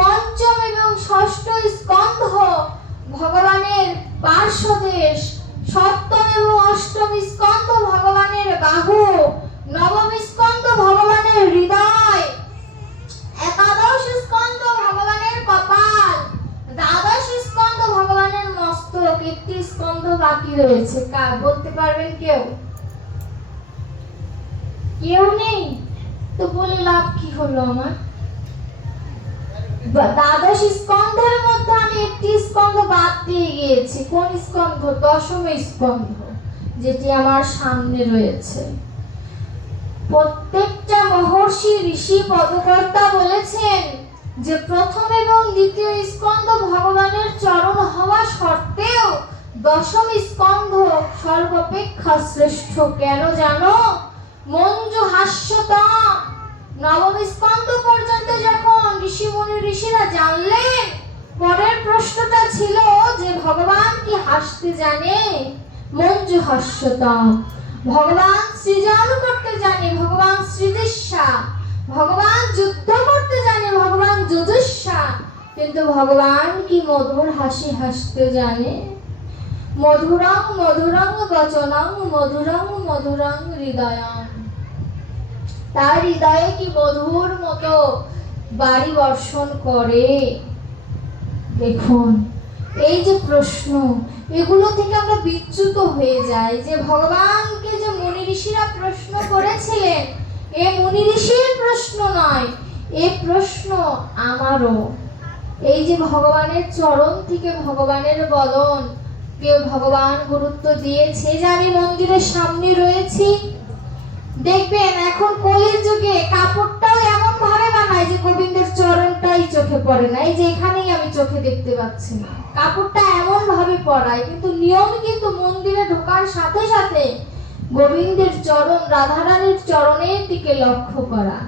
পঞ্চম এবং ষষ্ঠ স্কন্ধ ভগবানের পার্শ্বদেশ। সপ্তম এবং অষ্টম স্কন্ধ ভগবানের বাহু। নবম স্কন্ধ ভগবানের হৃদয়। একাদশ স্কন্ধ ভগবানের কপাল। দ্বাদশ স্কন্ধ ভগবানের মস্তক। একটি স্কন্ধ বাকি রয়েছে। কার বলতে পারবেন কেউ? কেউ নেই? তো বলে লাভ কি হলো আমার? দ্বাদশ স্কন্ধের মধ্যে আমি একটি স্কন্ধ বাদ দিয়ে গিয়েছি। কোন স্কন্ধ? দশম স্কন্ধ, যেটি আমার সামনে রয়েছে। প্রত্যেকটা মহর্ষি, ঋষি, পদকর্তা বলেছেন যে প্রথম এবং দ্বিতীয় স্কন্ধ ভগবানের চরণ হওয়া সত্ত্বেও দশম স্কন্ধ সর্বাপেক্ষা শ্রেষ্ঠ। কেন জানো? মঞ্জু হাস্যতা নবম স্কন্ধ পর্যন্ত যখন ঋষি মুনি ঋষিরা জানলেন, পরের প্রশ্নটা ছিল যে ভগবান কি হাসতে জানে? মঞ্জু হাস্যতম। ভগবান সৃজন করতে জানে, ভগবান সৃজিস্বা ভগবান যুদ্ধ করতে জানে, ভগবান যুজস্বা কিন্তু ভগবান কি মধুর হাসি হাসতে জানে? মধুরং মধুরং বচনং মধুরং মধুরং হৃদয়ং। তার হৃদয়ে কি মধুর মতো বাড়ি বর্ষণ করে? দেখুন, এই যে প্রশ্ন, এগুলো থেকে আমরা বিচ্যুত হয়ে যাই যে ভগবানকে যে মুনি ঋষিরা প্রশ্ন করেছিলেন, এ মুনি ঋষির প্রশ্ন নয়, এ প্রশ্ন আমারও। এই যে ভগবানের চরণ থেকে ভগবানের বদন, কেউ ভগবান গুরুত্ব দিয়েছে যে আমি মন্দিরের সামনে রয়েছি দেখবেন, এখন কলির যুগে কাপড়টাও এমন ভাবে বানায় যে গোবিন্দের চরণটাই চোখে পড়ে না। এই যে এখানেই আমি চোখে দেখতে পাচ্ছি। কাপড়টা এমন ভাবে পরায়, কিন্তু নিয়ম কিন্তু মন্দিরে ঢোকার সাথে সাথে গোবিন্দের চরণ, রাধারানীর চরণের দিকে লক্ষ্য করা।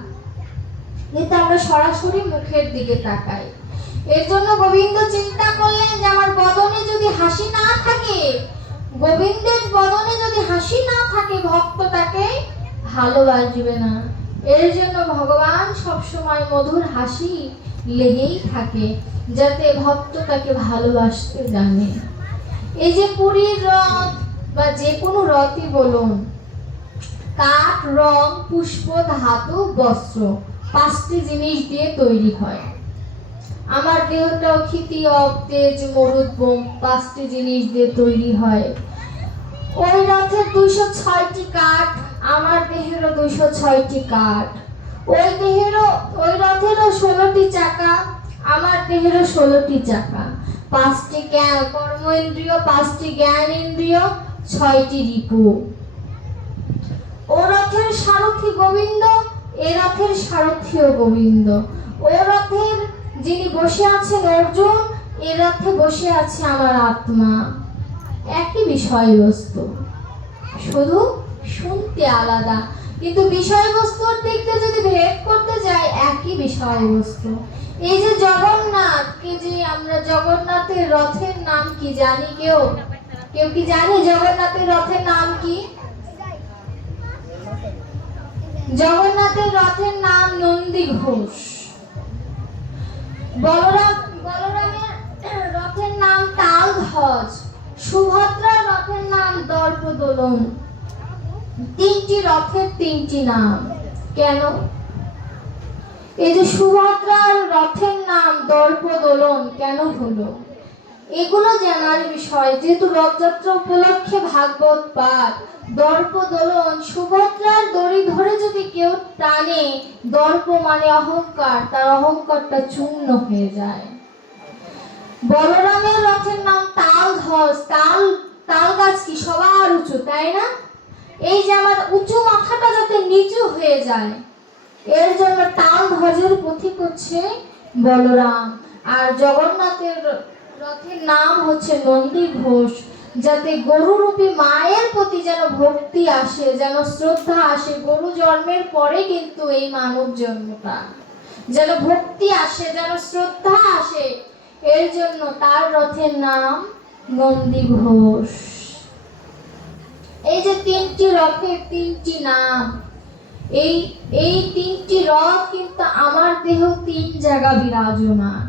কিন্তু আমরা সরাসরি মুখের দিকে তাকাই। এর জন্য গোবিন্দ চিন্তা করলেন যে আমার বদনে যদি হাসি না থাকে, গোবিন্দের বদনে যদি হাসি না থাকে ভক্ত তাকে ভালোবাসবে না। এর জন্য ভগবান সবসময় মধুর হাসি লেগেই থাকে, যাতে ভক্ত তাকে ভালোবাসতে জানে। এই যে পুরীর রথ বা যে কোনো রথই বলুন, কাঠ, রং, পুষ্প, ধাতু, বস্ত্র, পাঁচটি জিনিস দিয়ে তৈরি হয়। আমার দেহটাও ক্ষিতি, অব, তেজ, মরুদ, বোম, পাঁচটি জিনিস দিয়ে তৈরি হয়। ওই রথের দুইশো ছয়টি কাঠ আমার দেহেরও দুইশো ছয়টি কাঠ। ওই দেহেরও, ওই রথেরও ষোলোটি চাকা, আমার দেহেরও ষোলোটি চাকা। পাঁচটি জ্ঞান কর্ম ইন্দ্রিয় পাঁচটি জ্ঞান ইন্দ্রিয় ছয়টি রিপু। ও রথের সারথি গোবিন্দ, এ রথের সারথিও গোবিন্দ। ও রথের যিনি বসে আছেন অর্জুন, এ রথে বসে আছে আমার আত্মা। একই বিষয়বস্তু। শুধু শুনতে আলাদা। কিন্তু বিষয়বস্তুর দিক দিয়ে যদি ভেদ করতে যাই, একই বিষয়বস্তু। এই যে জগন্নাথকে যে আমরা জগন্নাথের রথের নাম কি জানি কেউ? কেউ কি জানে জগন্নাথের রথের নাম কি? জগন্নাথের রথের নাম নন্দী ঘোষ। বলরাম, বলরামের রথের নাম তাল ধ্বজ সুভদ্রার রথের নাম দর্পদোলন। তিনটি রথের তিনটি নাম। কেন? এই যে সুভদ্রার রথের নাম দর্পদোলন কেন হলো? এগুলো জানার বিষয়, যেহেতু রথযাত্রা উপলক্ষে ভাগবত পাঠ দর্প দোলন সুভদ্রার দড়ি ধরে যদি কেউ টানে, দর্প মানে অহংকার, তার অহংকারটা চূর্ণ হয়ে যায়। বলরামের রথের নাম তাল ধ্বজ তাল তাল গাছ কি সবার উঁচু, তাই না? এই যে আমার উঁচু মাথাটা যাতে নিচু হয়ে যায়, এর জন্য তাল ধ্বজের পথিক হচ্ছে বলরাম। আর জগন্নাথের রথের নাম হচ্ছে নন্দী ঘোষ, যাতে গরুরূপী মায়ের প্রতি যেন ভক্তি আসে, যেন শ্রদ্ধা আসে। গরু জন্মের পরে কিন্তু এই মানব জন্মটা। যেন ভক্তি আসে, যেন শ্রদ্ধা আসে, এর জন্য তার রথের নাম নন্দী ঘোষ। এই যে তিনটি রথের তিনটি নাম, এই এই তিনটি রথ কিন্তু আমার দেহ তিন জায়গা বিরাজমান।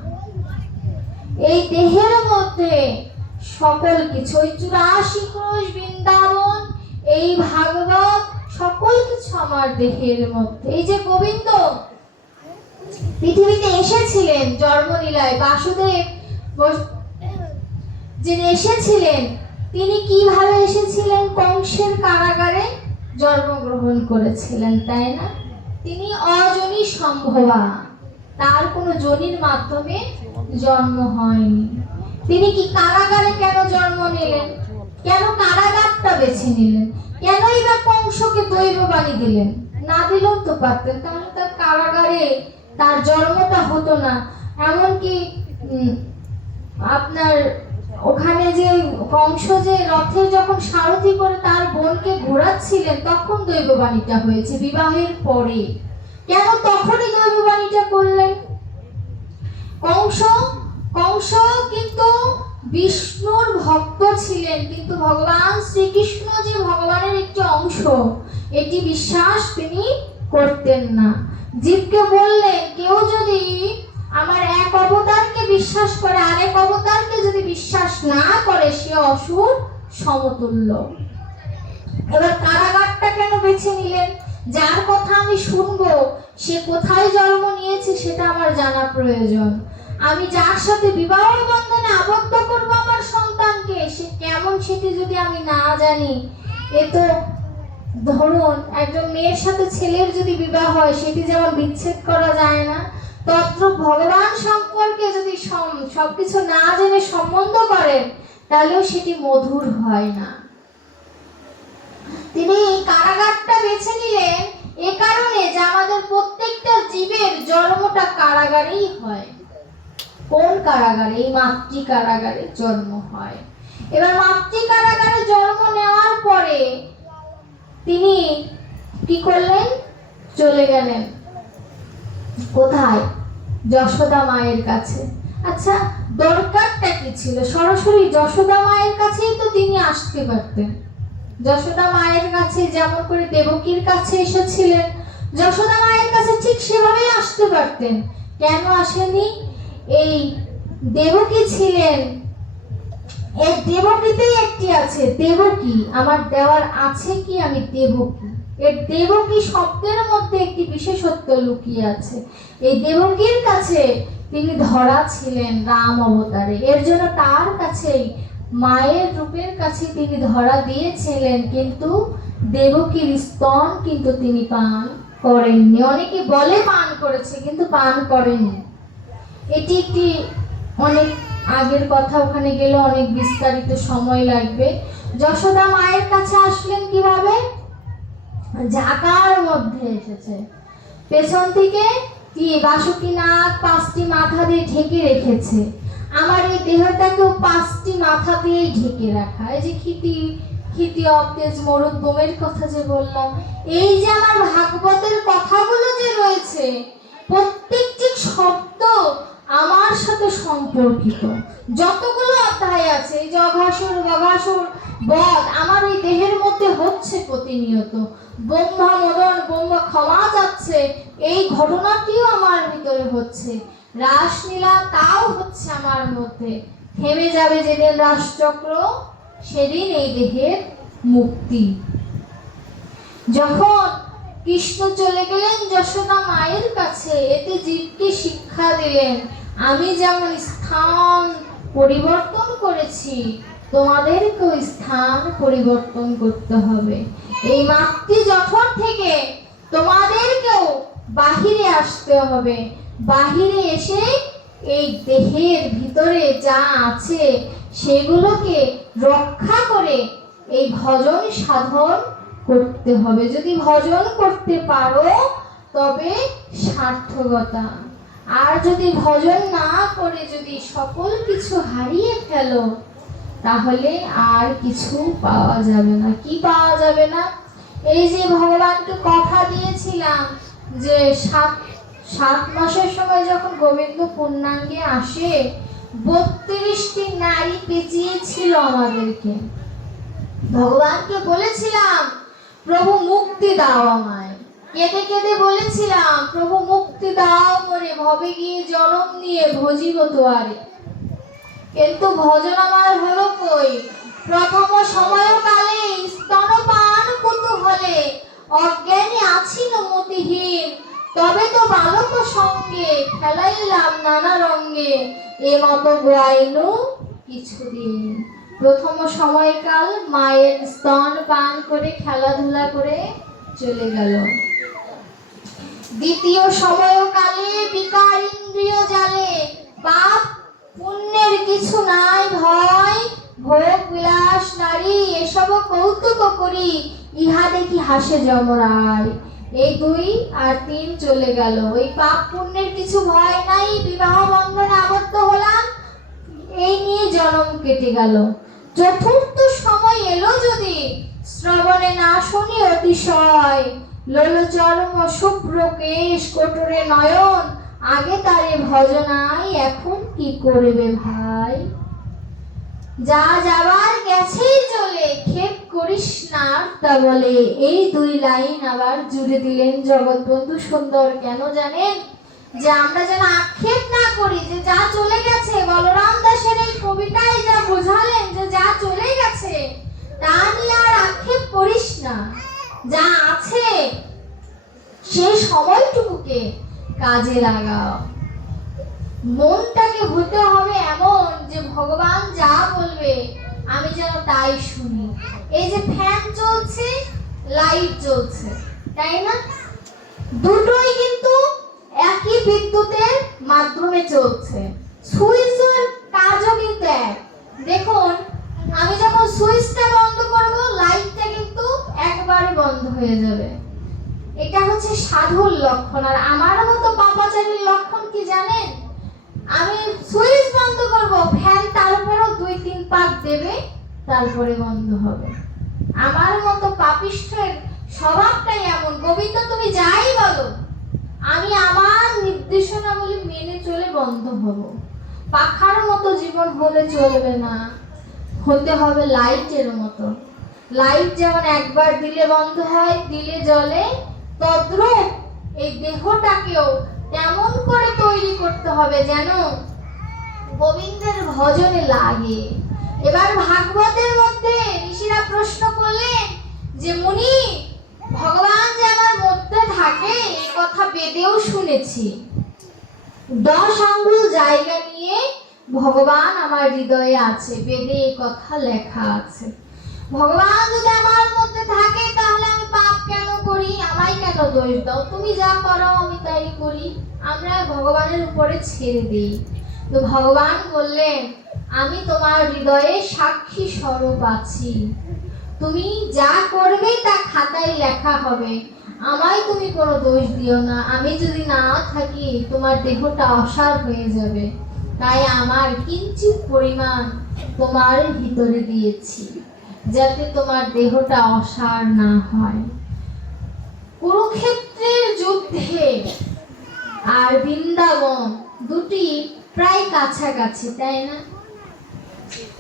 এই দেহের মধ্যে সকল কিছু ওই চুরাশি ক্রোশ বৃন্দাবন, এই ভাগবত সকল কিছু আমার দেহের মধ্যে। এই যে গোবিন্দ, পৃথিবীতে এসেছিলেন জন্মলীলায়, বাসুদেব, যিনি এসেছিলেন তিনি কীভাবে এসেছিলেন কংসের কারাগারে? জন্মগ্রহণ করেছিলেন, তাই না? তিনি অজনী সম্ভবা। তার কোনো জনির মাধ্যমে জন্ম হয়নি। তিনি কি কারাগারে কেন জন্ম নিলেন? কেন কারাগারটা বেছে নিলেন? কেনই বা কংসকে দৈববাণী দিলেন? না দিলেও তো পারতেন, তাহলে তার কারাগারে তার জন্মটা হতো না। এমনকি আপনার ওখানে যে কংস যে রথে যখন সারথি করে তার বোনকে ঘোরাচ্ছিলেন, তখন দৈববাণীটা হয়েছে বিবাহের পরে। কেন তখনই দৈববাণীটা করলেন? কংস কংস কিন্তু বিষ্ণুর ভক্ত ছিলেন, কিন্তু ভগবান শ্রীকৃষ্ণ যে ভগবানের একটি অংশ, এটি বিশ্বাস তিনি করতেন না। জীবকে বললেন, কেউ যদি আমার এক অবতারকে বিশ্বাস করে আরেক অবতারকে যদি বিশ্বাস না করে, সে অসুর সমতুল্য। এবার কারাগারটা কেন বেছে নিলেন? যার কথা আমি শুনব, সে কোথায় জন্ম নিয়েছে সেটা আমার জানা প্রয়োজন। আমি যার সাথে বিবাহ বন্ধনে আবদ্ধ করব আমার সন্তানকে, সে কেমন সেটি যদি আমি না জানি, এ তো ধরুন একজন মেয়ের সাথে ছেলের যদি বিবাহ হয়, সেটি যেমন বিচ্ছেদ করা যায় না। তত্র ভগবান সম্পর্কে যদি সবকিছু না জেনে সম্বন্ধ করেন, তাহলেও সেটি মধুর হয় না। তিনি কারাগারটা বেছে নিলেন এ কারণে যে আমাদের প্রত্যেকটা জীবের জন্মটা কারাগারেই হয়। কোন কারাগারে? এই মাতৃ কারাগারে জন্ম হয়। এবার মাতৃ কারাগারে জন্ম নেওয়ার পরে তিনি কি করলেন? চলে গেলেন। কোথায়? যশোদা মায়ের কাছে। আচ্ছা দরকারটা কি ছিল? সরাসরি যশোদা মায়ের কাছেই তো তিনি আসতে পারতেন। যশোদা মায়ের কাছে যেমন করে দেবকীর কাছে এসেছিলেন, যশোদা মায়ের কাছে ঠিক সেভাবেই আসতে পারতেন। কেন আসেনি? এই দেবকী ছিলেন। এর দেবকীতেই একটি আছে, দেবকী। আমার দেওয়ার আছে কি? আমি দেবকী। এর দেবকী শব্দের মধ্যে একটি বিশেষত্ব লুকিয়ে আছে। এই দেবকীর কাছে তিনি ধরা ছিলেন রাম অবতারে। এর জন্য তার কাছেই, মায়ের রূপের কাছে তিনি ধরা দিয়েছিলেন, কিন্তু দেবকীর স্তন কিন্তু তিনি পান করেননি। অনেকে বলে পান করেছে, কিন্তু পান করেননি। এটি একটি অনেক আগের কথা, ওখানে গেলে অনেক বিস্তারিত সময় লাগবে। যশোদা মায়ের কাছে আসলেন কীভাবে? ঝাঁকার মধ্যে এসেছে। পেছন থেকে কি? বাসুকি নাক পাঁচটি মাথা দিয়ে ঢেকে রেখেছে। আমার এই দেহটাকেও পাঁচটি মাথা দিয়েই ঢেকে রাখা। এই যে খিতি খিতি অবতেজ মরুদ বোমের কথা যে বললাম, এই যে আমার ভাগবতের কথাগুলো যে রয়েছে প্রত্যেকটি শব্দ আমার সাথে সম্পর্কিত। যতগুলো অধ্যায় আছে, এই অঘাসুর বঘাসুর বধ, আমার এই দেহের মধ্যে হচ্ছে প্রতিনিয়ত। ব্রহ্মা মদন, ব্রহ্মা ক্ষমা যাচ্ছে, এই ঘটনাটিও আমার ভিতরে হচ্ছে। রাসলীলা তাও হচ্ছে আমার মধ্যে। থেমে যাবে যেদিন রাসচক্র, সেদিন এই দেহের মুক্তি। যখন কৃষ্ণ চলে গেলেন যশোদা মায়ের কাছে। এতে জীবকে শিক্ষা দিলেন। আমি যেমন স্থান পরিবর্তন করেছি, তোমাদেরকেও স্থান পরিবর্তন করতে হবে। এই মাতৃ জঠর থেকে তোমাদেরকেও বাহিরে আসতে হবে। বাহিরে এসে এই দেহের ভিতরে যা আছে, সেগুলোকে রক্ষা করে এই ভজন সাধন করতে হবে। যদি ভজন করতে পারো, তবে সার্থকতা। আর যদি ভজন না করে যদি সকল কিছু হারিয়ে ফেলো, তাহলে আর কিছু পাওয়া যাবে না। কি পাওয়া যাবে না? এই যে ভগবানকে কথা দিয়েছিলাম যে সাত সাত মাসের সময় যখন গোবিন্দ পূর্ণাঙ্গে আসে, বত্রিশটি নারী পেঁচিয়েছিল আমাদেরকে। ভগবানকে বলেছিলাম প্রভু মুক্তি দাও আমায়। কেঁদে কেঁদে বলেছিলাম, প্রভু মুক্তি দাও মরে ভবে গিয়ে জনম নিয়ে ভজিব তোয়ারে কিন্তু ভজন আমার হলো কই? প্রথম সময়কালে স্তনপান কুতুহলে, অজ্ঞানী আছি মতিহীন তবে তো বালক সঙ্গে খেলাইলাম নানা রঙ্গে এ মতো গোয়াইনু কিছুদিন। প্রথম সময়কাল মায়ের স্তন পান করে, খেলাধুলা করে চলে গেল। দ্বিতীয় সময়কালে বিকার ইন্দ্রিয় জালে, পাপ পুণ্যের কিছু নাই ভয়, ভোগ বিলাস নারী, এসব কৌতুক করি ইহা দেখি হাসে যমরায় এই দুই আর তিন চলে গেল। ওই পাপ পুণ্যের কিছু ভয় নাই, বিবাহ বন্ধনে আবদ্ধ হলাম এই নিয়ে জনম কেটে গেল। চতুর্থ সময় এলো যদি শ্রবণে না শুনি অতিশয়। লোল চর্ম শুভ্র কেশ কোটরে নয়ন। আগে তারে ভজনাই এখন কি করবে ভাই? যা যাবার গেছেই চলে, ক্ষেপ করিস না তা বলে। এই দুই লাইন আবার জুড়ে দিলেন জগৎবন্ধু সুন্দর। কেন জানেন? যে আমরা যেন আক্ষেপ না করি, যে যা চলে গেছে, বলরাম দাসের এই কবিতায় যা বোঝালেন যে যা চলে গেছে, তা নিয়ে আর আক্ষেপ করিস না। যা আছে সেই সময়টুকুকে কাজে লাগাও। মনটাকে হতে হবে এমন যে ভগবান যা বলবে, আমি যেন তাই শুনি। এই যে ফ্যান চলছে, লাইট জ্বলছে, তাই না? দুটোই কিন্তু একই বিদ্যুতের মাধ্যমে চলছে। সুইচের কাজও কিন্তু এক। দেখুন, আমি যখন সুইচটা বন্ধ করব, লাইটটা কিন্তু একবারে বন্ধ হয়ে যাবে। এটা হচ্ছে সাধুর লক্ষণ। আর আমার মতো পাপাচারীর লক্ষণ কি জানেন? আমি সুইচ বন্ধ করব, ফ্যান তার উপরও দুই তিন পাক দেবে, তারপরে বন্ধ হবে। আমার মতো পাপিষ্ঠের স্বভাবটাই এমন। গোবিন্দ তুমি যাই বলো আমি আমার নির্দেশনা বলে মেনে চলে বন্ধ হব। পাখার মতো জীবন হলে চলবে না। হতে হবে লাইটের মতো। লাইট যেমন একবার দিলে বন্ধ হয়, দিলে জ্বলে, তদ্রূপ এই দেহটাকেও তেমন করে তৈরি করতে হবে যেন গোবিন্দের ভজনে লাগে। এবার ভাগবতের মধ্যে ঋষিরা প্রশ্ন করলেন যে, মুনি, ভগবান যে আমার মধ্যে থাকে এই কথা বেদেও শুনেছি। দশ আঙ্গুল জায়গা নিয়ে ভগবান আমার হৃদয়ে আছে, বেদে এই কথা লেখা আছে। ভগবান যদি আমার মধ্যে থাকে, তাহলে আমি পাপ কেন করি? আমায় কেন দোষ দাও? তুমি যা করো, আমি তাই করি। আমরা ভগবানের উপরে ছেড়ে দিই। তো ভগবান বললেন, আমি তোমার হৃদয়ে সাক্ষী স্বরূপ আছি। তুমি যা করবে, তা খাতায় লেখা হবে। আমায় তুমি কোনো দোষ দিও না। আমি যদি না থাকি, তোমার দেহটা অসার হয়ে যাবে। তাই আমার কিঞ্চিত পরিমাণ তোমার ভিতরে দিয়েছি, যাতে তোমার দেহটা অসার না হয়। কুরুক্ষেত্রের যুদ্ধে আর বৃন্দাবন দুটি প্রায় কাছাকাছি, তাই না?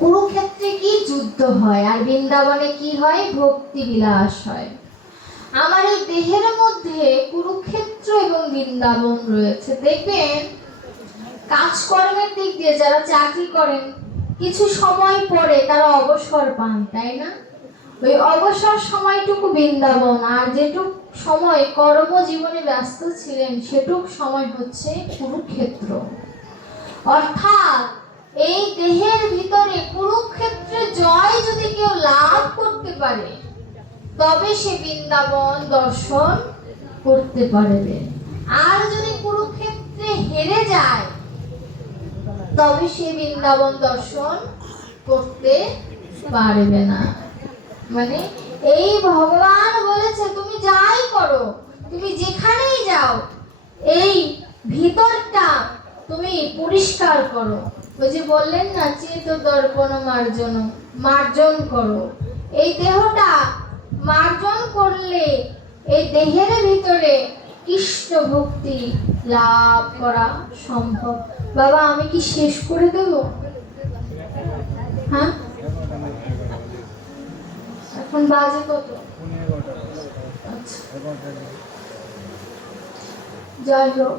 কুরুক্ষেত্রে কি যুদ্ধ হয় আর বৃন্দাবনে কি হয়? ভক্তি বিলাস হয়। আমার এই দেহের মধ্যে কুরুক্ষেত্র এবং বৃন্দাবন রয়েছে। দেখবেন, কাজকর্মের দিক দিয়ে যারা চাকরি করেন, কিছু সময় পরে তারা অবসর পান, তাই না? ওই অবসর সময়টুকু বৃন্দাবন, আর যেটুক সময় কর্মজীবনে ব্যস্ত ছিলেন, সেটুক সময় হচ্ছে কুরুক্ষেত্র। অর্থাৎ, এই দেহের ভিতরে কুরুক্ষেত্রে জয় যদি কেউ লাভ করতে পারে তবে সে বৃন্দাবন দর্শন করতে পারবে। আর যদি কুরুক্ষেত্রে হেরে যায়, তবে সে বৃন্দাবন দর্শন করতে পারবে না। মানে এই ভগবান বলেছে, তুমি যাই করো, তুমি যেখানেই যাও, এই ভিতরটা তুমি পরিষ্কার করো। ওই যে বললেন না চেত দর্পণ মার্জন মার্জন করো। এই দেহটা মার্জন করলে এই দেহের ভিতরে কৃষ্ণ ভক্তি লাভ করা সম্ভব। বাবা, আমি কি শেষ করে দেব? হ্যাঁ? এখন বাজে কত? আচ্ছা। যাই হোক,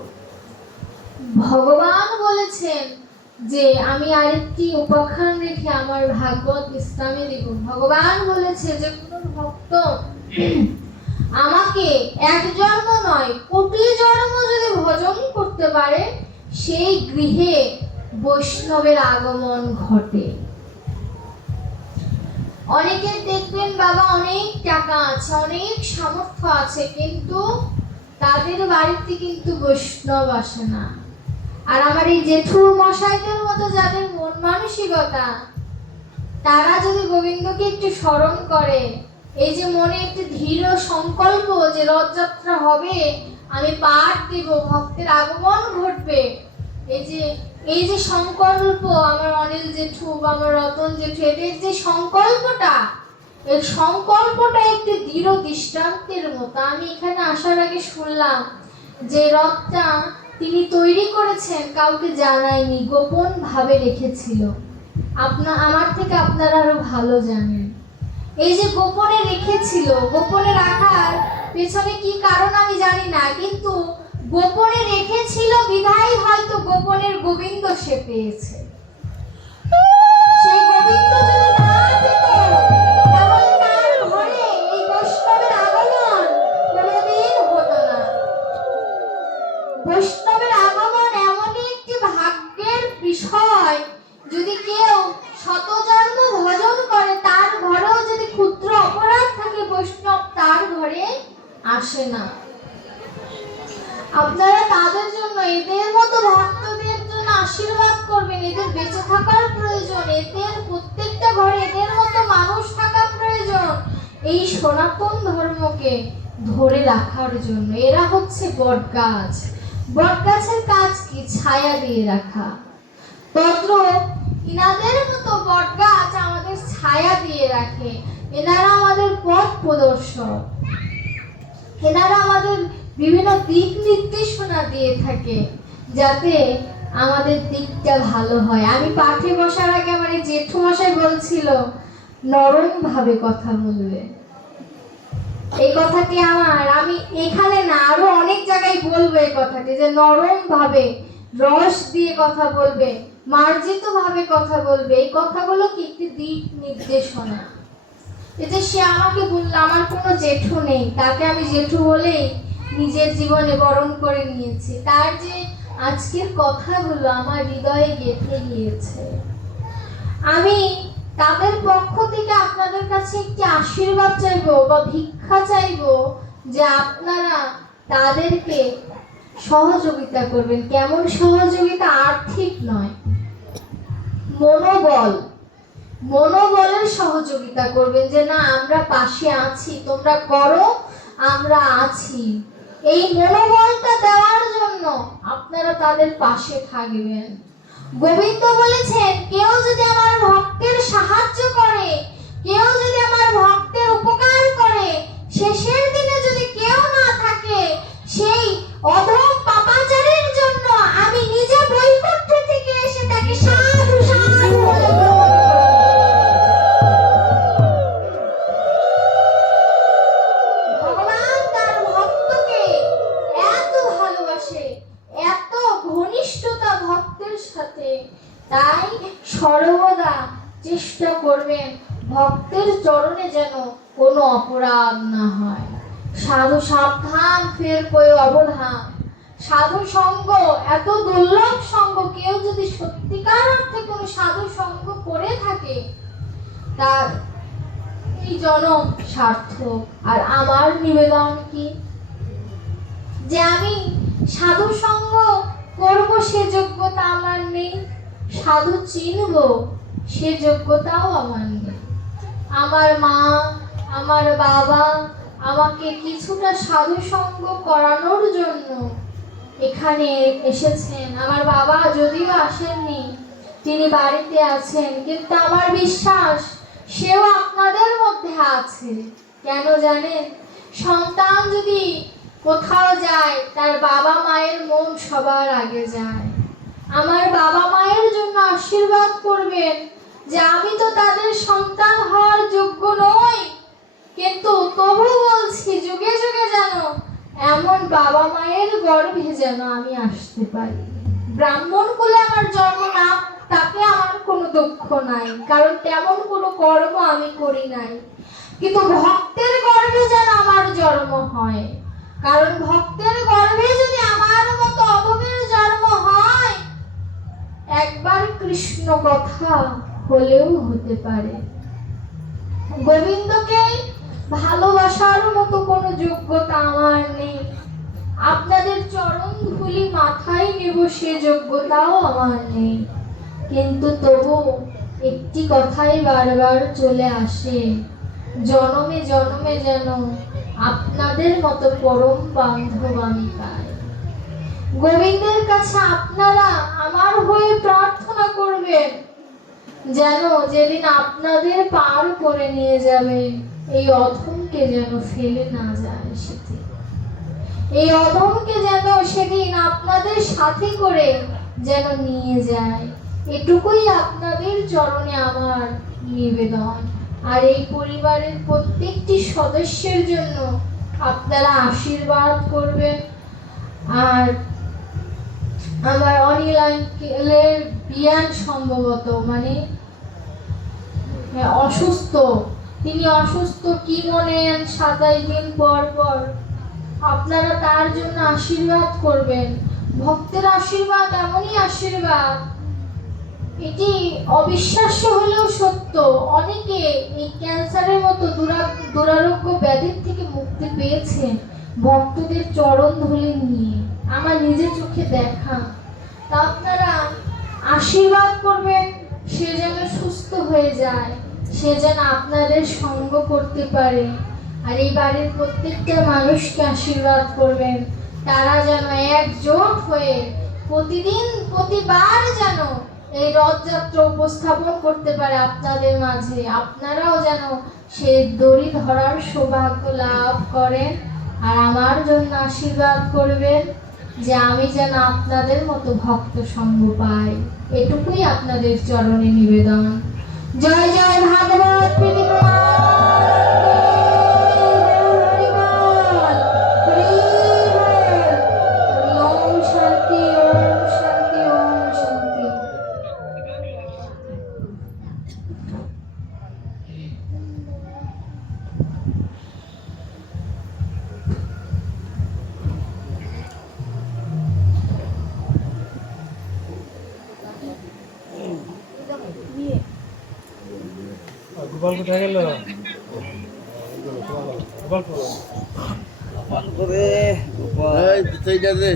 ভগবান বলেছেন যে আমি আরেকটি উপাখ্যান রেখে আমার ভাগবত বিশ্রামে দিব ভগবান বলেছে যে কোনো ভক্ত, আমাকে এক জন্ম নয়, কোটি জন্ম যদি ভজন করতে পারে, সেই গৃহে বৈষ্ণবের আগমন ঘটে। অনেকে দেখবেন বাবা অনেক টাকা আছে, অনেক সামর্থ্য আছে, কিন্তু তাদের বাড়িতে কিন্তু বৈষ্ণব আসে না। আর আমার এই জেঠুর মশাইদের মতো যাদের মন মানসিকতা, তারা যদি গোবিন্দকে একটু স্মরণ করে, এই যে মনে একটি দৃঢ় সংকল্প যে রথযাত্রা হবে, আমি পাঠ দেব, ভক্তের আগমন ঘটবে। এই যে এই যে সংকল্প আমার অনিল জেঠু বা আমার রতন জেঠু, এদের যে সংকল্পটা এই সংকল্পটা একটি দৃঢ় দৃষ্টান্তের মতো। আমি এখানে আসার আগে শুনলাম যে রথটা তিনি তৈরি করেছেন, কাউকে জানায়নি, গোপন ভাবে রেখেছিল। আপনা, আমার থেকে আপনারা আরও ভালো জানেন। এই যে গোপনে রেখেছিল, গোপনে রাখার পেছনে কি কারণ আমি জানি না, কিন্তু গোপনে রেখেছিল বিধাই হয়তো গোপনের গোবিন্দ সে পেয়েছে। তার ঘরে আসে না। আপনারা তাদের জন্য এদের মতো ভক্তদের জন্য আশীর্বাদ করবেন। এদের বেঁচে থাকার প্রয়োজন, এদের প্রত্যেকটা ঘরে এদের মতো মানুষ থাকা প্রয়োজন। এই সনাতন ধর্মকে ধরে রাখার জন্য এরা হচ্ছে বটগাছ। বটগাছের কাজ কি? ছায়া দিয়ে রাখা। তত্র ইনাদের মতো বটগাছ আমাদের ছায়া দিয়ে রাখে। এনারা আমাদের পথ প্রদর্শক। এনারা আমাদের বিভিন্ন দিক নির্দেশনা দিয়ে থাকে যাতে আমাদের দিকটা ভালো হয়। আমি পাঠে বসার আগে আমার এই জেঠু মশাই বলছিল নরম ভাবে কথা বলবে। এই কথাটি আমার, আমি এখানে না, আরও অনেক জায়গায় বলব এই কথাটি, যে নরম ভাবে রস দিয়ে কথা বলবে মার্জিত ভাবে কথা বলবে। এই কথাগুলো কি? একটি দিক নির্দেশনা। যে সে আমাকে বলল, আমার কোনো জেঠু নেই। তাকে আমি জেঠু বলেই নিজের জীবনে বরণ করে নিয়েছি। তার যে আজকের কথাগুলো আমার হৃদয়ে গেঁথে গিয়েছে। আমি তাদের পক্ষ থেকে আপনাদের কাছে একটি আশীর্বাদ চাইব বা ভিক্ষা চাইব যে আপনারা তাদেরকে সহযোগিতা করবেন। কেমন সহযোগিতা? আর্থিক নয়, মনোবল। মনোবলের সহযোগিতা করবেন যে, না, আমরা পাশে আছি, তোমরা করো, আমরা আছি। এই মনোবলটা দেওয়ার জন্য আপনারা তাদের পাশে থাকবেন। গোবিন্দ বলেছেন, কেউ যদি আমার ভক্তের সাহায্য করে, কেউ যদি আমার ভক্তের উপকার করে শেষের আর আমার নিবেদন কি? যে আমি সাধু সঙ্গ করব, সে যোগ্যতা আমার নেই। সাধু চিনব, সে যোগ্যতাও আমার নেই। আমার মা, আমার বাবা আমাকে কিছুটা সাধু সঙ্গ করানোর জন্য এখানে এসেছেন। আমার বাবা যদিও আসেননি, তিনি বাড়িতে আছেন, কিন্তু আমার বিশ্বাস সেও আপনাদের মধ্যে আছে। কেন জানেন সন্তান যদি কোথাও যায়, তার বাবা মায়ের মন সবার আগে যায়। আমার বাবা মায়ের জন্য আশীর্বাদ করবেন যে আমি তো তাদের সন্তান হওয়ার যোগ্য নই। কিন্তু তবু বলছি, যুগে যুগে যেন এমন বাবা মায়ের গর্ভে যেন আমি আসতে পারি। ব্রাহ্মণ কুলে আমার জন্ম না, তাতে আমার কোনো দুঃখ নাই, কারণ তেমন কোনো কর্ম আমি করি নাই। কিন্তু ভক্তের গর্ভে যেন আমার জন্ম হয়। কারণ ভক্তের গর্ভে যদি আমার মতো অধমের জন্ম হয়, একবার কৃষ্ণ কথা হলেও হতে পারে। গোবিন্দকে ভালোবাসার মতো কোনো যোগ্যতা আমার নেই। আপনাদের চরণ ধুলি মাথায় নেব, সে যোগ্যতাও আমার নেই। কিন্তু তবু একটি কথাই বারবার চলে আসে। জনমে জনমে যেন আপনাদের মতো পরম বান্ধব আমি পাই। গোবিন্দের কাছে আপনারা আমার হয়ে প্রার্থনা করবেন, যেন যেদিন আপনাদের পার করে নিয়ে যাবে, এই অধমকে যেন ফেলে না যায় সেদিন। এই অধমকে যেন সেদিন আপনাদের সাথে করে যেন নিয়ে যায়, এটুকুই আপনাদের চরণে আমার নিবেদন। আর এই পরিবারের প্রত্যেকটি সদস্যের জন্য আপনারা আশীর্বাদ করবেন। আর আমার অনিল আঙ্কেলের বিয়ান সম্ভবত মানে অসুস্থ। তিনি অসুস্থ, কি মনে সাতাইশ দিন পর পর আপনারা তার জন্য আশীর্বাদ করবেন। ভক্তের আশীর্বাদ, এমনই আশীর্বাদ। এটি অবিশ্বাস্য হলেও সত্য। অনেকে এই ক্যান্সারের মতো দুরা- দুরারোগ্য ব্যাধির থেকে মুক্তি পেয়েছে ভক্তদের চরণ ধুলি নিয়ে। আমার নিজের চোখে দেখা। তা আপনারা আশীর্বাদ করবেন, সে যেন সুস্থ হয়ে যায়, সে যেন আপনাদের সঙ্গ করতে পারে। আর এই বাড়ির প্রত্যেকটা মানুষকে আশীর্বাদ করবেন। তারা যেন একজোট হয়ে প্রতিদিন, প্রতিবার যেন এই রথযাত্রা উপস্থাপন করতে পারে আপনাদের মাঝে। আপনারাও যেন সে দড়ি ধরার সৌভাগ্য লাভ করেন আর আমার জন্য আশীর্বাদ করবেন যে আমি যেন আপনাদের মতো ভক্ত সঙ্গ পাই। এটুকুই আপনাদের চরণে নিবেদন। জয় জয় ভাগবত গোপাল কোথায় গেল গোপাল করে এই সেইটা দে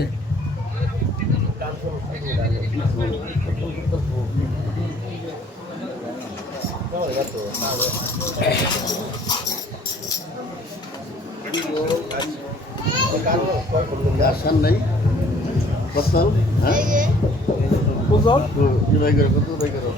আসার নাই কত হ্যাঁ বুঝল কি বাই করো কত করো